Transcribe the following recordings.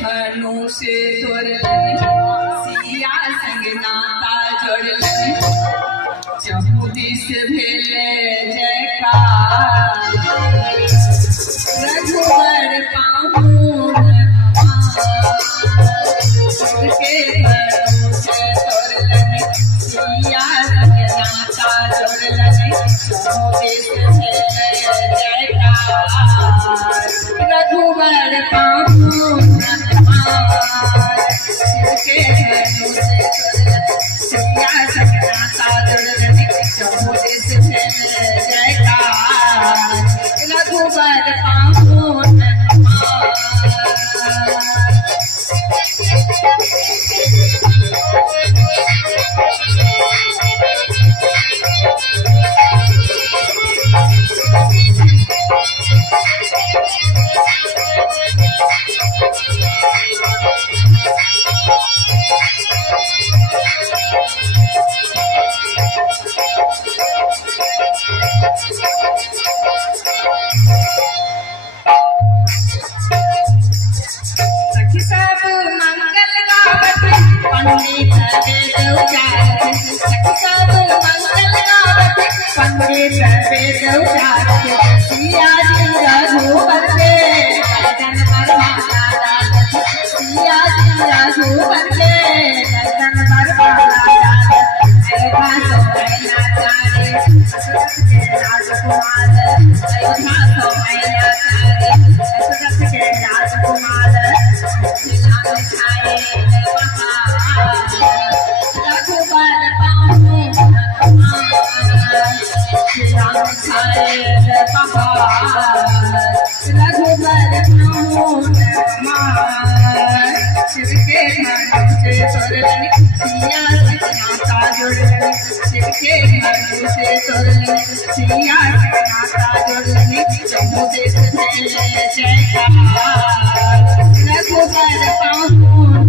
धनुष तोरलनि सिया संग नाता जोड़लनि जम्मू दिस भेले जयकार रघुवर पाहुन के धनुष तोरलनि सिया संग नाता जोड़लनि जम्मू दिस भेले जयकार रघुवर पाहुन के धनुष सिया संग नाता जोड़लनि जम्मू दिस भेले जयकार रघुवर पाहुन सब मंगल गावत पंडित वेद उचारत सब मंगल गावत पंडित वेद उचारत सिया जी रघुवर के गर्दन पर माला डालत सिया जी रघुवर के गर्दन पर माला डालत अयोध्या सोमैया चारे दशरथ के राजकुमार अयोध्या सोमैया चारे दशरथ के राजकुमार रघुवर पाहुन शिव के धनुष तोरलनि सिया संग नाता जोड़लनि शिव के धनुष तोरलनि सिया संग नाता जोड़लनि जम्मू दिस भेले जयकार रघुवर पाहुन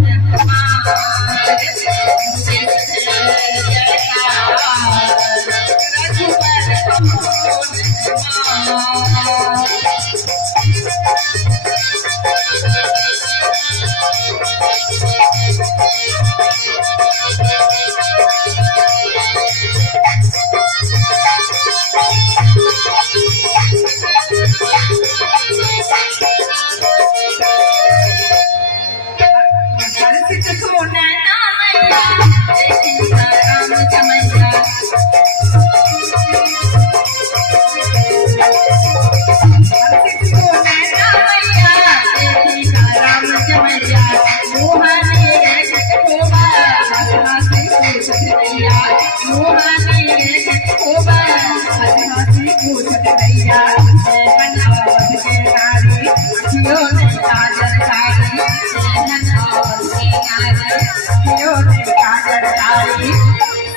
रघुवर पाहुन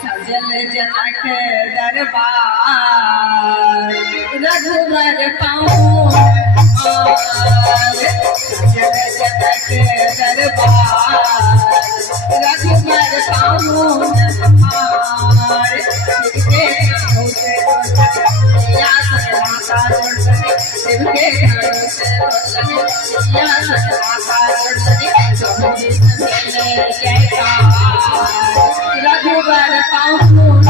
सजल जनक दरबार रघुवर पाहुन सजल जनक दरबार रघुवर पाहुन शिव के धनुष तोरलनि सिया संग नाता जोड़लनि जम्मू दिस भेले जयकार रघुवर पाहुन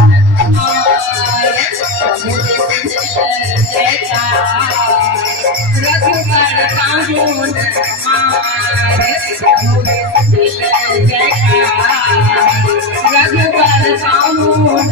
जम्मू दिस भेले जयकार रघुवर पाहुन जम्मू दिस भेले जयकार रघुवर पाहुन